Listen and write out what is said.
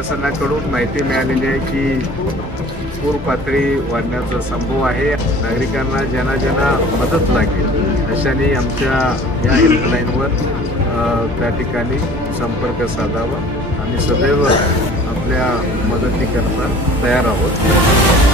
प्रशासनाकडून माहिती मिळालेली आहे की पूर पातळी वाढण्याचा संभव आहे। नागरिकांना ज्यांना ज्यांना मदत लागेल अशाने आमच्या या हेल्पलाईनवर त्या ठिकाणी संपर्क साधावा। आम्ही सदैव आपल्या मदतीकरता तयार आहोत।